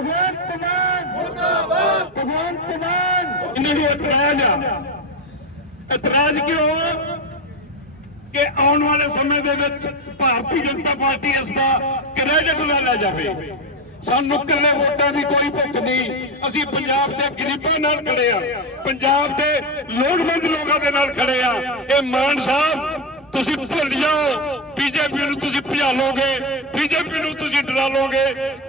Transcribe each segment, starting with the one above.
ਭਗਵੰਤ ਮਾਨ। ਮੁਰਦਾਬਾਦ ਭਗਵੰਤ ਮਾਨ। ਇਹਨਾਂ ਨੂੰ ਇਤਰਾਜ਼ ਆ। ਇਤਰਾਜ਼ ਕਿਉਂ ਕਿ ਆਉਣ ਵਾਲੇ ਸਮੇਂ ਦੇ ਵਿੱਚ ਭਾਰਤੀ ਜਨਤਾ ਪਾਰਟੀ ਇਸ ਦਾ ਕ੍ਰੈਡਿਟ ਨਾ ਲੈ ਜਾਵੇ? ਸਾਨੂੰ ਇਕੱਲੇ ਵੋਟਾਂ ਦੀ ਕੋਈ ਭੁੱਖ ਨਹੀਂ। ਅਸੀਂ ਪੰਜਾਬ ਦੇ ਗਰੀਬਾਂ ਨਾਲ ਖੜੇ ਆ। ਪੰਜਾਬ ਦੇ ਲੋੜਵੰਦ ਲੋਕਾਂ ਦੇ ਨਾਲ ਖੜੇ ਆ। ਇਹ ਮਾਨ ਸਾਹਿਬ, ਤੁਸੀਂ ਭੁੱਲ ਜਾਓ। ਬੀਜੇਪੀ ਨੂੰ ਤੁਸੀਂ ਭਜਾ ਲੋਗੇ ਬੀਜੇਪੀ ਨੂੰ ਤੁਸੀਂ ਡਰਾ ਲੋਗੇ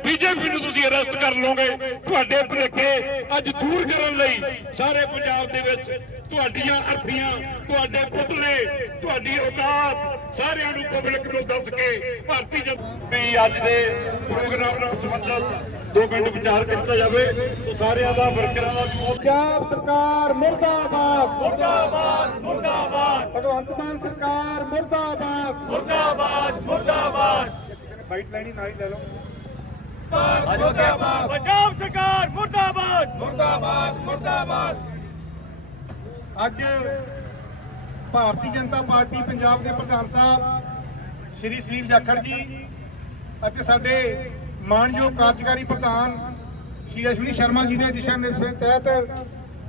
ਬੀਜੇਪੀ ਨੂੰ ਤੁਸੀਂ ਅਰੈਸਟ ਕਰ ਲੋਗੇ ਤੁਹਾਡੇ ਭੁਲੇਖੇ ਅੱਜ ਦੂਰ ਕਰਨ ਲਈ ਸਾਰੇ ਪੰਜਾਬ ਦੇ ਵਿੱਚ ਤੁਹਾਡੀਆਂ ਅਰਥੀਆਂ ਤੁਹਾਡੇ ਪੁਤਲੇ ਤੁਹਾਡੀ ਔਕਾਤ ਸਾਰਿਆਂ ਨੂੰ ਪਬਲਿਕ ਨੂੰ ਦੱਸ ਕੇ ਭਾਰਤੀ ਜਨਤਾ ਅੱਜ ਦੇ ਪ੍ਰੋਗਰਾਮ ਨਾਲ ਸੰਬੰਧਿਤ ਦੋ ਮਿੰਟ ਵਿਚਾਰ ਕੀਤਾ ਜਾਵੇ ਤਾਂ ਸਾਰਿਆਂ ਦਾ ਵਰਕਰਾਂ ਦਾ ਪੰਜਾਬ ਸਰਕਾਰ ਮੁਰਦਾਬਾਦ। ਮੁਰਦਾਬਾਦ ਮੁਰਦਾਬਾਦ। ਭਗਵੰਤ ਮਾਨ ਸਰਕਾਰ ਮੁਰਦਾਬਾਦ। ਮੁਰਦਾਬਾਦ ਮੁਰਦਾਬਾਦ। ਬਾਈਟ ਲੈਣੀ ਨਾਲ ਹੀ ਲੈ ਲਓ। ਮੁਰਦਾਬਾਦ। ਪੰਜਾਬ ਸਰਕਾਰ ਮੁਰਦਾਬਾਦ। ਮੁਰਦਾਬਾਦ ਮੁਰਦਾਬਾਦ। ਅੱਜ ਭਾਰਤੀ ਜਨਤਾ ਪਾਰਟੀ ਪੰਜਾਬ ਦੇ ਪ੍ਰਧਾਨ ਸਾਹਿਬ ਸ਼੍ਰੀ ਸੁਨੀਲ ਜਾਖੜ ਜੀ ਅਤੇ ਸਾਡੇ ਮਾਨਯੋਗ ਕਾਰਜਕਾਰੀ ਪ੍ਰਧਾਨ ਸ਼੍ਰੀ ਅਸ਼ਵਨੀ ਸ਼ਰਮਾ ਜੀ ਦੇ ਦਿਸ਼ਾ ਨਿਰਦੇਸ਼ਾਂ ਤਹਿਤ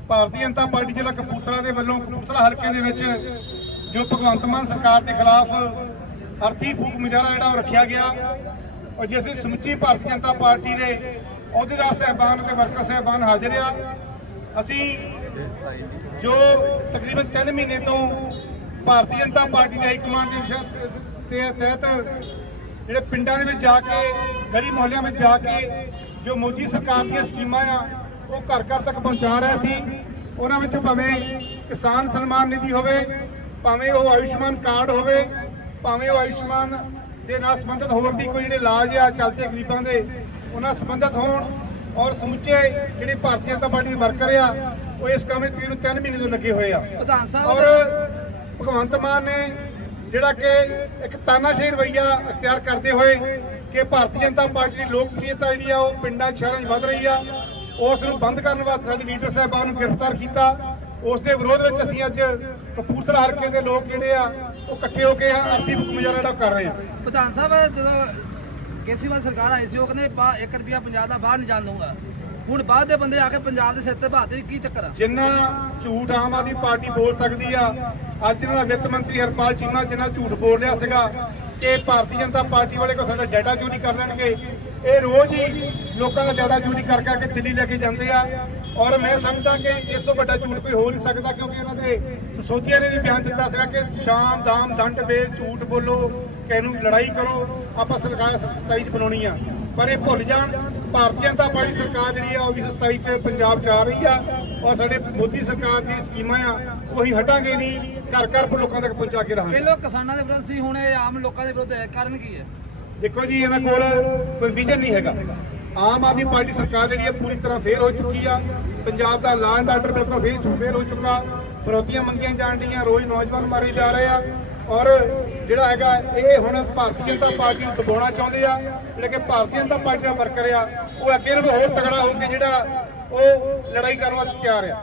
ਭਾਰਤੀ ਜਨਤਾ ਪਾਰਟੀ ਜ਼ਿਲ੍ਹਾ ਕਪੂਰਥਲਾ ਦੇ ਵੱਲੋਂ ਕਪੂਰਥਲਾ ਹਲਕੇ ਦੇ ਵਿੱਚ ਜੋ ਭਗਵੰਤ ਮਾਨ ਸਰਕਾਰ ਦੇ ਖਿਲਾਫ ਅਰਥੀ ਫੂਕ ਮੁਜ਼ਾਹਰਾ ਜਿਹੜਾ ਉਹ ਰੱਖਿਆ ਗਿਆ ਔਰ ਜਿਸ ਵਿੱਚ ਸਮੁੱਚੀ ਭਾਰਤੀ ਜਨਤਾ ਪਾਰਟੀ ਦੇ ਅਹੁਦੇਦਾਰ ਸਹਿਬਾਨ ਅਤੇ ਵਰਕਰ ਸਹਿਬਾਨ ਹਾਜ਼ਰ ਆ। ਅਸੀਂ ਜੋ ਤਕਰੀਬਨ 3 ਮਹੀਨੇ ਤੋਂ ਭਾਰਤੀ ਜਨਤਾ ਪਾਰਟੀ ਦੇ ਹਾਈ ਕਮਾਂਡ ਦੇ ਦਿਸ਼ਾ ਤੇ ਤਹਿਤ ਜਿਹੜੇ ਪਿੰਡਾਂ ਦੇ ਵਿੱਚ ਜਾ ਕੇ, ਗਲੀ ਮੁਹੱਲਿਆਂ ਵਿੱਚ ਜਾ ਕੇ ਜੋ ਮੋਦੀ ਸਰਕਾਰ ਦੀਆਂ ਸਕੀਮਾਂ ਆ, ਉਹ ਘਰ ਘਰ ਤੱਕ ਪਹੁੰਚਾ ਰਿਹਾ ਸੀ। ਉਹਨਾਂ ਵਿੱਚ ਭਾਵੇਂ ਕਿਸਾਨ ਸਨਮਾਨ ਨਿਧੀ ਹੋਵੇ, ਭਾਵੇਂ ਉਹ ਆਯੁਸ਼ਮਾਨ ਕਾਰਡ ਹੋਵੇ ਭਾਵੇਂ ਉਹ ਆਯੁਸ਼ਮਾਨ ਦੇ ਨਾਲ ਸੰਬੰਧਿਤ ਹੋਰ ਵੀ ਕੋਈ ਜਿਹੜੇ ਇਲਾਜ ਆ ਚੱਲਦੇ ਗਰੀਬਾਂ ਦੇ ਉਹਨਾਂ ਸੰਬੰਧਿਤ ਹੋਣ ਔਰ ਸਮੁੱਚੇ ਜਿਹੜੇ ਭਾਰਤੀ ਜਨਤਾ ਪਾਰਟੀ ਦੇ ਵਰਕਰ ਆ ਉਹ ਇਸ ਕੰਮ ਵਿੱਚ ਤਕਰੀਬਨ 3 ਮਹੀਨੇ ਤੋਂ ਲੱਗੇ ਹੋਏ ਆ। ਪ੍ਰਧਾਨ ਸਾਹਿਬ ਔਰ ਭਗਵੰਤ ਮਾਨ ਨੇ ਜਿਹੜਾ ਕਿ ਇੱਕ ਤਾਨਾਸ਼ਾਹੀ ਰਵਈਆ ਅਖਤਿਆਰ ਕਰਦੇ ਹੋਏ ਕਿ ਭਾਰਤੀ ਜਨਤਾ ਪਾਰਟੀ ਦੀ ਲੋਕਪ੍ਰਿਯਤਾ ਜਿਹੜੀ ਆ ਉਹ ਪਿੰਡਾਂ ਸ਼ਹਿਰਾਂ 'ਚ ਵੱਧ ਰਹੀ ਆ। ਉਸ ਨੂੰ ਬੰਦ ਕਰਨ ਵਾਸਤੇ ਸਾਡੇ ਲੀਡਰ ਸਾਹਿਬਾਨ ਨੂੰ ਗ੍ਰਿਫਤਾਰ ਕੀਤਾ। ਉਸ ਦੇ ਵਿਰੋਧ ਵਿੱਚ ਅਸੀਂ ਅੱਜ ਕਪੂਰਥਲਾ ਹਲਕੇ ਦੇ ਲੋਕ ਜਿਹੜੇ ਆ ਉਹ ਇਕੱਠੇ ਹੋ ਕੇ ਅਰਥੀ ਮੁਕ ਮੁਜ਼ਾਹਰਾ ਜਿਹੜਾ ਕਰ ਰਹੇ ਆ ਪ੍ਰਧਾਨ ਸਾਹਿਬ ਜਦੋਂ ਕੇਸੀਵਾਲ ਸਰਕਾਰ ਆਈ ਸੀ ਉਹ ਕਹਿੰਦੇ 1 ਰੁਪਿਆ ਪੰਜਾਬ ਦਾ ਬਾਹਰ ਨਹੀਂ ਜਾਣ ਦਊਗਾ। ਹੁਣ ਬਾਅਦ ਦੇ ਬੰਦੇ ਆ ਕੇ ਪੰਜਾਬ ਦੇ ਸਿਰ ਤੇ ਬਹਾਤੇ ਕੀ ਚੱਕਰ ਆ? ਜਿੰਨਾ ਝੂਠ ਆਮ ਆਦਮੀ ਪਾਰਟੀ ਬੋਲ ਸਕਦੀ ਆ ਅੱਜ ਇਹਨਾਂ ਦਾ ਵਿੱਤ ਮੰਤਰੀ ਹਰਪਾਲ ਚੀਮਾ ਜਿੰਨਾ ਝੂਠ ਬੋਲ ਰਿਹਾ ਸੀਗਾ ਕਿ ਭਾਰਤੀ ਜਨਤਾ ਪਾਰਟੀ ਵਾਲੇ ਕੋ ਸਾਡਾ ਡਾਟਾ ਚੋਰੀ ਕਰ ਲੈਣਗੇ। ਇਹ ਰੋਜ਼ ਹੀ ਲੋਕਾਂ ਦਾ ਡਾਟਾ ਚੋਰੀ ਕਰ ਕਰਕੇ ਦਿੱਲੀ ਲੈ ਕੇ ਜਾਂਦੇ ਆ। ਔਰ ਮੈਂ ਸਮਝਦਾ ਕਿ ਇਸ ਤੋਂ ਵੱਡਾ ਝੂਠ ਕੋਈ ਹੋ ਨਹੀਂ ਸਕਦਾ ਕਿਉਂਕਿ ਇਹਨਾਂ ਦੇ ਸਸੋਦੀਆ ਨੇ ਵੀ ਬਿਆਨ ਦਿੱਤਾ ਸੀਗਾ ਕਿ ਸ਼ਾਮ ਦਾਮ ਦੰਡ ਵੇ ਝੂਠ ਬੋਲੋ ਕਿ ਇਹਨੂੰ ਲੜਾਈ ਕਰੋ ਆਪਾਂ ਸਰਕਾਰ 27 ਚ ਬਣਾਉਣੀ ਆ। ਪਰ ਇਹ ਭੁੱਲ ਜਾਣ ਭਾਰਤੀ ਜਨਤਾ ਪਾਰਟੀ ਸਰਕਾਰ ਜਿਹੜੀ ਆ ਉਹ 2027 ਚ ਪੰਜਾਬ ਚ ਆ ਰਹੀ ਆ ਔਰ ਸਾਡੇ ਮੋਦੀ ਸਰਕਾਰ ਦੀ ਸਕੀਮਾਂ ਆ ਉਹੀ ਹਟਾਂਗੇ ਨਹੀਂ ਘਰ ਘਰ ਲੋਕਾਂ ਤੱਕ ਪਹੁੰਚਾ ਕੇ ਰਹਾਂਗੇ। ਪਹਿਲਾਂ ਕਿਸਾਨਾਂ ਦੇ ਵਿਰੁੱਧ ਸੀ ਹੁਣ ਇਹ ਆਮ ਲੋਕਾਂ ਦੇ ਵਿਰੁੱਧ ਹੈ। ਕਾਰਨ ਕੀ ਹੈ? ਦੇਖੋ ਜੀ ਇਹਨਾਂ ਕੋਲ ਕੋਈ ਵਿਜ਼ਨ ਨਹੀਂ ਹੈਗਾ। ਆਮ ਆਦਮੀ ਪਾਰਟੀ ਸਰਕਾਰ ਜਿਹੜੀ ਹੈ ਪੂਰੀ ਤਰ੍ਹਾਂ ਫੇਲ ਹੋ ਚੁੱਕੀ ਆ। ਪੰਜਾਬ ਦਾ ਲਾਅ ਐਂਡ ਆਰਡਰ ਬਿਲਕੁਲ ਫੇਲ ਫੇਲ ਹੋ ਚੁੱਕਾ। ਫਰੋਤੀਆਂ ਮੰਗੀਆਂ ਜਾਣ ਡੀਆਂ, ਰੋਜ਼ ਨੌਜਵਾਨ ਮਾਰੇ ਜਾ ਰਹੇ ਆ। ਔਰ ਜਿਹੜਾ ਹੈਗਾ, ਇਹ ਹੁਣ ਭਾਰਤੀ ਜਨਤਾ ਪਾਰਟੀ ਨੂੰ ਦਬਾਉਣਾ ਚਾਹੁੰਦੇ ਆ। ਜਿਹੜੇ ਕਿ ਭਾਰਤੀ ਜਨਤਾ ਪਾਰਟੀ ਦਾ ਵਰਕਰ ਆ ਉਹ ਅੱਗੇ ਨੂੰ ਹੋਰ ਤਗੜਾ ਹੋ ਕੇ ਜਿਹੜਾ ਉਹ ਲੜਾਈ ਕਰਨ ਵਾਸਤੇ ਤਿਆਰ ਆ।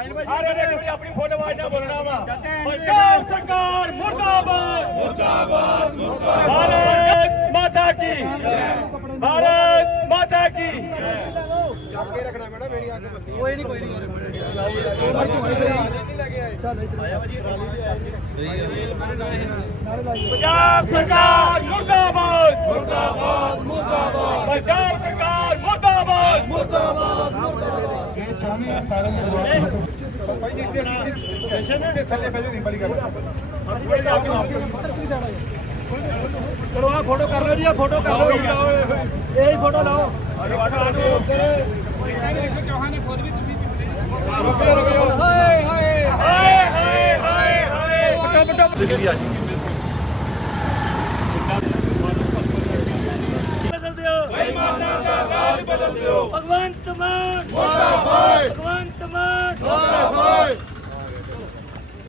ਸਾਰੇ ਨੇ ਕੋਈ ਆਪਣੀ ਫੋਟੋ ਆਵਾਜ਼ ਨਾਲ ਬੋਲਣਾ ਵਾ ਪੰਜਾਬ ਸਰਕਾਰ ਮੁਰਦਾਬਾਦ ਮੁਰਦਾਬਾਦ ਮੁਰਦਾਬਾਦ ਭਾਰਤ ਮਾਤਾ ਕੀ ਭਾਰਤ ਮਾਤਾ ਕੀ ਕੋਈ ਨਹੀਂ ਕੋਈ ਨਹੀਂ ਪੰਜਾਬ ਸਰਕਾਰ ਮੁਰਦਾਬਾਦ ਮੁਰਦਾਬਾਦ ਮੁਰਦਾਬਾਦ ਪੰਜਾਬ ਸਰਕਾਰ ਮੁਰਦਾਬਾਦ ਮੁਰਦਾਬਾਦ ਭਾਈ ਜੀ ਇੱਥੇ ਇੱਥੇ ਥੱਲੇ ਬਹਿ ਜਾਓ ਨਹੀਂ ਬੜੀ ਗੱਲ ਚਲੋ ਆ ਫੋਟੋ ਕਰ ਲਓ ਜੀ ਆ ਫੋਟੋ ਕਰ